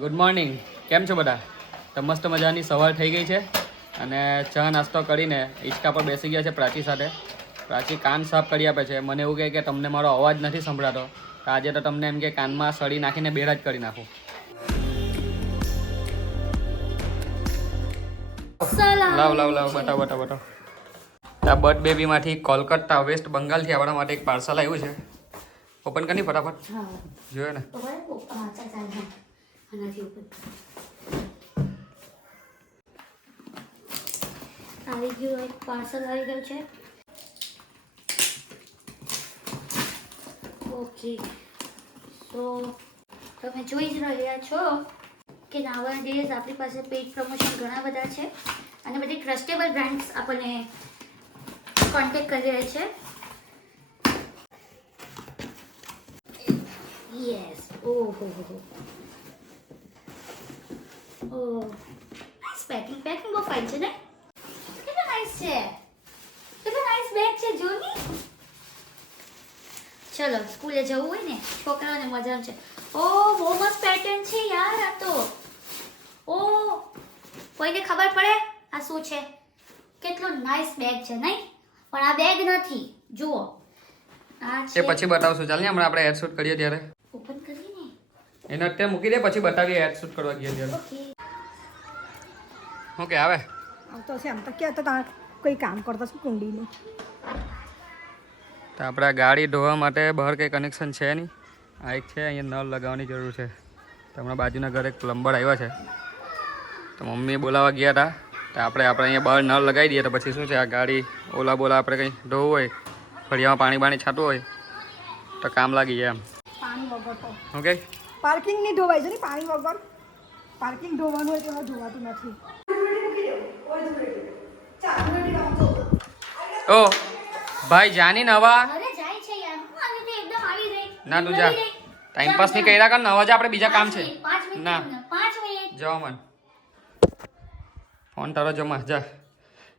Good morning કેમ છો બધા? તો મસ્ત મજાની સવાર થઈ ગઈ છે અને ચા નાસ્તો કરીને હિંચકા પર બેસી ગયા છે પ્રાચી સાથે. પ્રાચી કાન સાફ કરી આપે છે. મને એવું કહે કે તમને મારો અવાજ નથી સંભળાતો. તો આજે તો તમને એમ કે કાનમાં સળી નાખીને બેરા જ કરી નાખું. લાવ લાવ લાવ બતાવ બતાવ બતાવ. આ બર્થ બેબીમાંથી કોલકાતા વેસ્ટ બંગાળથી આપણા માટે એક પાર્સલ આવ્યું છે. ઓપન કરી ફટાફટ. જોયો ને? આવી ગયું એક પાર્સલ આવી ગયું છે. ઓકે તો તમે જોઈ જ રહ્યા છો કે નાવા ડેઝ આપણી પાસે પેડ પ્રમોશન ઘણા બધા છે અને બધી ટ્રસ્ટેબલ બ્રાન્ડ્સ આપણને કોન્ટેક્ટ કરી રહ્યા છે. યસ ઓહો હો. ઓ નાઇસ પેકિંગ પેકિંગ બહુ ફાઇન છે ને કેટલો નાઇસ છે કેટલો નાઇસ બેગ છે જોની ચલો સ્કૂલે જવું હોય ને છોકરાઓને મજા છે ઓ બહુ મસ્ત પેટર્ન છે યાર આ તો ઓ કોઈને ખબર પડે આ શું છે કેટલો નાઇસ બેગ છે નહીં પણ આ બેગ નથી જુઓ આ એ પછી બતાવશું. ચાલ ને હમણાં આપણે એડ શૂટ કરીએ ત્યારે. ઓપન કરીને એને અત્યારે મૂકી દે પછી બતાવીએ એડ શૂટ કરવા ગયા ત્યારે. ઓકે કે આવે. આવતો છે એમ. તો કે તો કોઈ કામ કરતો છું કુંડીનું. તો આપણે ગાડી ધોવા માટે બહાર કંઈ કનેક્શન છે નહીં. આ એક છે અહીંયા નળ લગાવવાની જરૂર છે. તો હમણાં બાજુના ઘરે એક પ્લમ્બર આવ્યા છે. તો મમ્મી બોલાવા ગયા હતા તો આપણે આપણે અહીંયા બહાર નળ લગાવી દઈએ તો પછી શું છે આ ગાડી ઓલા બોલા આપણે કંઈ ધોવું હોય ફળિયામાં પાણી બાણી છાંટવું હોય તો કામ લાગી જાય એમ. પાણી વગર તો. ઓકે? પાર્કિંગ નહીં ધોવાય છે ને પાણી વગર. પાર્કિંગ ધોવાનું હોય તો ધોવાતું નથી. ઓ ભાઈ જાની નવા? ના તું જા. ટાઈમ પાસ નહીં કર્યા કર નવા જા આપણે બીજા કામ છે. ના. જવા મન ફોન તારો જમા જા.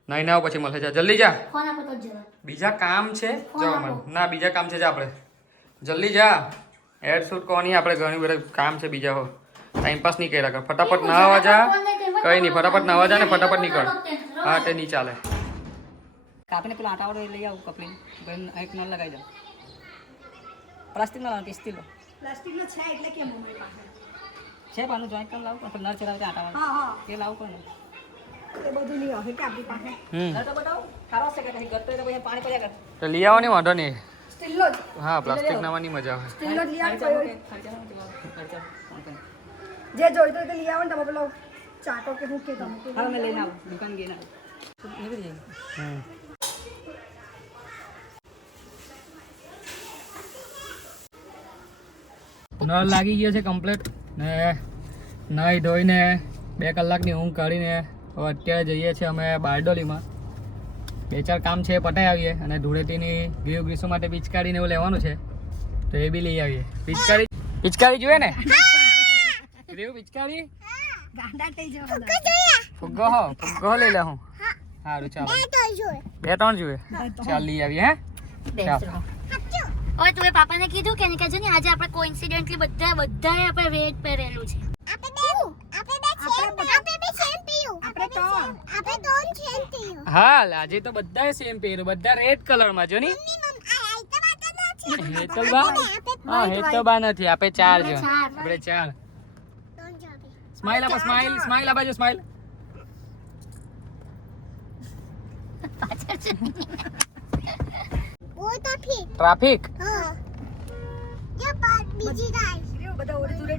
નહીં ના પછી મળે જા જલ્દી જા. બીજા કામ છે? જવા. મન ના બીજા કામ છે જા આપણે. જલ્દી જા. એડ શૂટ કોની આપણે ઘણી બધા કામ છે બીજા હો. ટાઈમ પાસ નહીં કર્યા કર. ફટાફટ નાવા જા. કઈ નહીં ફટાફટ નાવા જા ને ફટાફટ નીકળ. હા તે નહીં ચાલે. કાપીને પેલો આટાવાળો લઈ આવું કપડીને. ભાઈ એક નળ લગાવી દઉં. પ્લાસ્ટિક ના લાવતી સ્ટીલ પ્લાસ્ટિકનો છે એટલે કેમ મમ્મી પાસે છે પાનું જોઈન્ટ કામ લાવું પણ નળ ચલાવે આટાવાળો હા હા. તે લાવું કે કે પાણી તો લઈ આવવાની વાંધો નહીં. હા પ્લાસ્ટિક નાવાની મજા આવે. સ્ટીલનો જ લઈ આવો ખર્ચા કોઈ- મૂકે, ખર્ચા ના મૂકે, ખર્ચા. ઓકે. જે જોઈતો હોય તો લઈ આવો ને તમે પેલો ચાકો કે હું કે તમે હા મેં લઈને આવું. દુકાન ગઈને આવું. નીકળી જાય હમ. નળ લાગી ગયો છે કમ્પ્લીટ ને નાહી ધોઈને બે કલાકની ઊંઘ કાઢીને હવે અત્યારે જઈએ છીએ અમે બારડોલીમાં. બે ચાર કામ છે પટાઈ આવીએ અને ધૂળેટીની ગ્રીવ ગ્રીસો માટે પિચકારીને એવું લેવાનું છે. તો એ બી લઈ આવીએ. પિચકારી પિચકારી જોઈએ ને? ગ્રીવ પિચકારી ફુગ્ગો હો ફુગ્ગો લઈ લે હું. સારું ચાલો. બે ત્રણ જોઈએ ચાલ લઈ આવીએ હે? ચાલ. હવે તું એ પાપાને કીધું કે નહીં કહેજો ને આજે આપણે કોઇન્સિડન્ટલી બધા બધાએ આપણે રેડ પહેરેલું છે. હાલ આજે તો બધા સેમ પહેર્યું. બધા રેડ કલરમાં જો ની. હેતલબા હા હેતલબા નથી આપે ચાર જો. આપણે ચાર. સ્માઈલ આપો. સ્માઈલ સ્માઈલ આ બાજુ સ્માઈલ ટ્રાફિક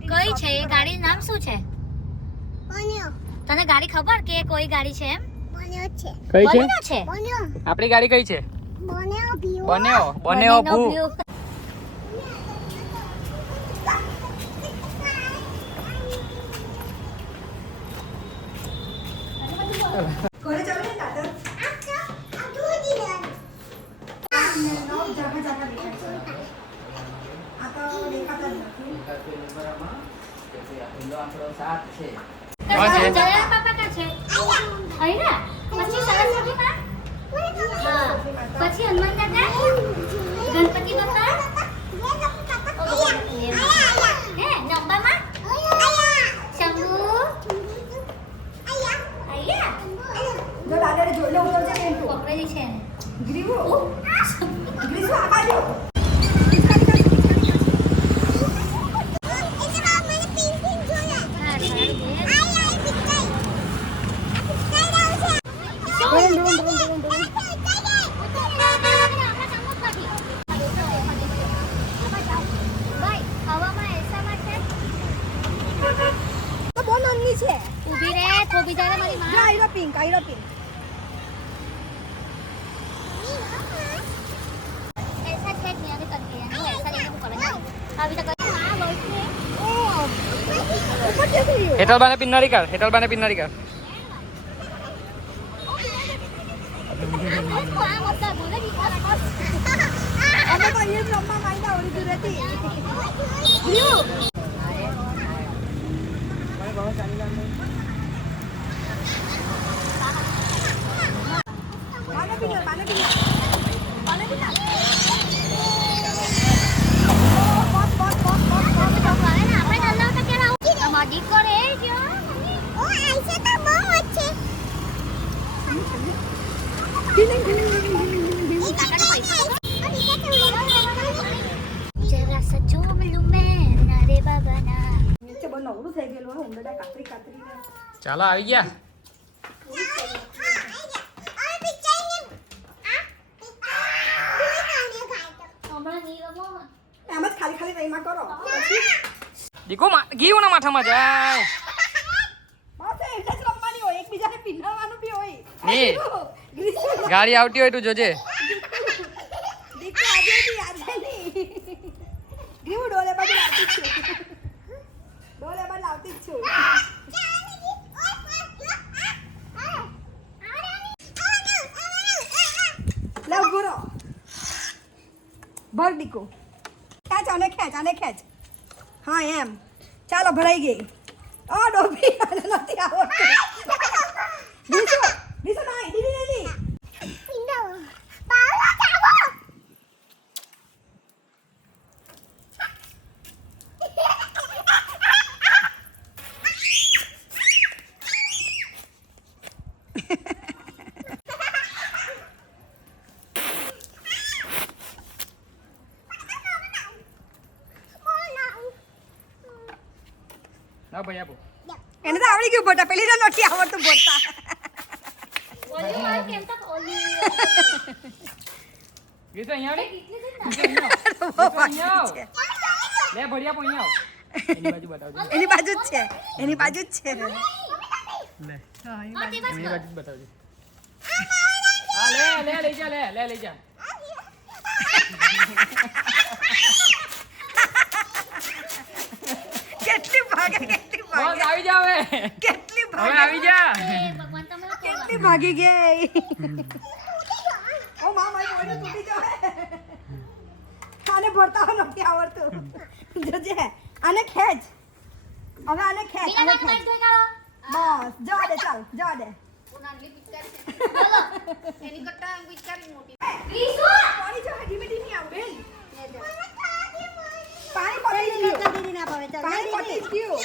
કઈ છે? એ ગાડીનું નામ શું છે? તને ગાડી ખબર કે કોઈ ગાડી છે એમ? કઈ છે? Baleno છે? આપણી ગાડી કઈ છે? બનેઓ બનેઓ Baleno ભૂ blue. ઘરે ચાલો ને દાદા નવ જાગા જાગા દેખાય છે આ તો દેખાતા જ નથી કોણ છે? જયા પાપા કા છે અહીંયા પછી સરસ્વતીમાં હા. પછી હનુમાન દાદા ગણપતિ બાપા હે નંબામાં છે ઊભી રે થોભી જાય રે મારી જો માં આયરો પિંક આયરો પિંક ऐसा है नहीं आगे करके है वो ऐसा नहीं वो करेंगे अभी तक हां बोलते ઓ ઉપર જતી રહ્યું હેટલબાને પિન્નારી કર હેટલબાને પિન્નારી કર આ મતલબ બોલે વિકાસ અમે તો અહીંયા જ રમવા માંડ્યા ઓલી દૂરેથી રમવાની આવી ગયા. પીનાવાનું બી હોય. ની. ગ્રીષ્મ ગાડી આવતી હોય તું જોજે દીકરો આજે બી આજે નહીં ગ્રીવ ડોલે બાજુ લાવતી જ છું ડોલે બાજુ લાવતી જ છું લે ઊભો રહો ભર દીકો ખેંચ આને ખેંચ આને ખેંચ હા એમ ચાલો ભરાઈ ગઈ. આ ડોબી આને નથી આવડતું દીસો દીસો નહીં દીદી દીદી ના ભાઈ આપો. એને તો આવડી ગયું બોટા. પેલી તો નથી આવડતું અહીંયા લે ભડિયા પણ અહીંયા એની બાજુ બતાવજો. એની બાજુ જ છે. એની બાજુ જ છે. લે. એની બાજુ જ બતાવજો. હા લે લે લઈ જા લે લે લઈ જા. કેટલી ભાગે ભાગે આવી હવે કેટલી હવે ભાગે આવી જા. ભગવાન તમે કેટલી ભાગી ગઈ? ઓ મા મારી બોડી તૂટી જાય આને ભરતા નથી આવડતું. જોજે. આને ખેંચ. હવે આને ખેંચ આને ખેંચ. બસ જવા દે ચાલ જવા દે. રીસુ પાણી જો ધીમે ધીમે આવ બેન પાણી પતી ગયું પાણી પતી ગયું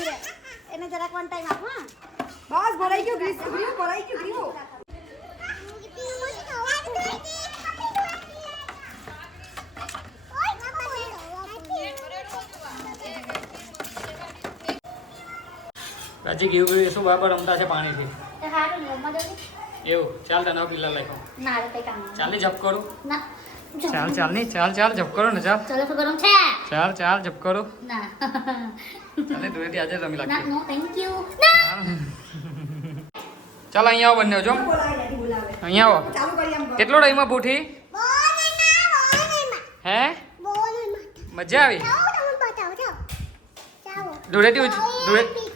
બસ એને જરાક વન ટાઈમ આપ હા. બસ ભરાઈ ગયું ગ્રીસ ગ્રીવ ભરાઈ ગયું ગ્રીવ રાજી ગયું ગયું શું બરાબર રમતા છે પાણીથી? રમવા જવું એવું? ચાલ તને પીલા લખો ચાલ ને જપ કરું? ચાલ ચાલ નહીં ચાલ ચાલ જપ કરો ને ચાલ. ચલો ગરમ છે. ચાલ ચાલ જપ કરો. ના. ચાલે દૂરેથી આજે રમી ના લાગશે. નો થેન્ક યુ ના ચાલ અહીંયા આવો બંને જો. અહીંયા આવો. ચાલુ કરી આમ કેટલો ટાઈમમાં ભૂઠી? હે? મજા આવી? ધૂળેટી ધૂળે-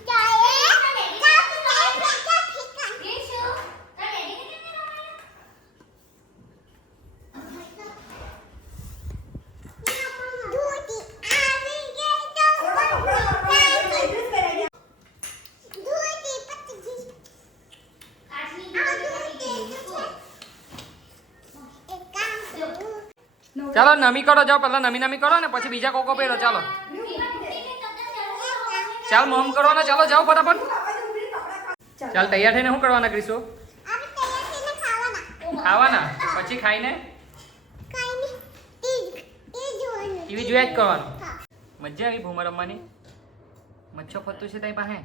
ચાલો, નમી કરો, જાઓ પહેલા નમી નમી કરો ને પછી બીજા કોકો પહેરો, ચાલો. ચાલ, મોમ કરવાના ચાલો, જાઓ ફટાફટ. ચાલ, તૈયાર થઈને શું કરવાના કરીશું? ખાવાના? પછી ખાઈને? ટીવી જોયા જ કરવાનું. મજા આવી ભૂમર રમવાની? મચ્છો ફરતું છે ત્યાં પાસે?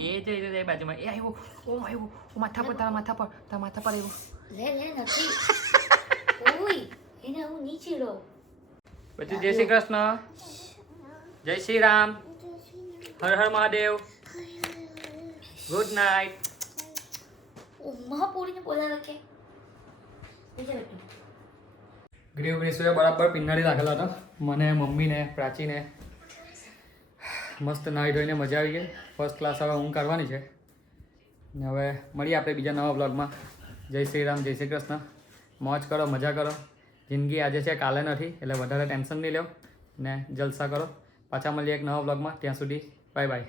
એ જઈ રહ્યો બાજુમાં. એ આવ્યો. ઓ આવ્યો. માથા પર, તારા માથા પર, તારા માથા પર આવ્યો. લે લે નથી. ઓય એને હું નીચે રહો. પછી જય શ્રી કૃષ્ણ. જય શ્રી રામ. હર હર મહાદેવ. Good night. મહાપુરીને બોલાવે કે? બીજા બેટું ગ્રીવ ગ્રીસુએ બરાબર પિન્નાડી રાખેલો હતો. મને મમ્મીને પ્રાચીને. મસ્ત નાહી ધોઈને મજા આવી ગઈ. ફર્સ્ટ ક્લાસ હવે હું કરવાની છે. ને હવે મળીએ આપણે બીજા નવા બ્લોગમાં જય શ્રી રામ, જય શ્રી કૃષ્ણ. મોજ કરો, મજા કરો. જિંદગી આજે છે, કાલે નથી, એટલે વધારે ટેન્શન નહીં લો ને જલસા કરો. પાછા મળીએ એક નવા બ્લોગમાં ત્યાં સુધી બાય બાય.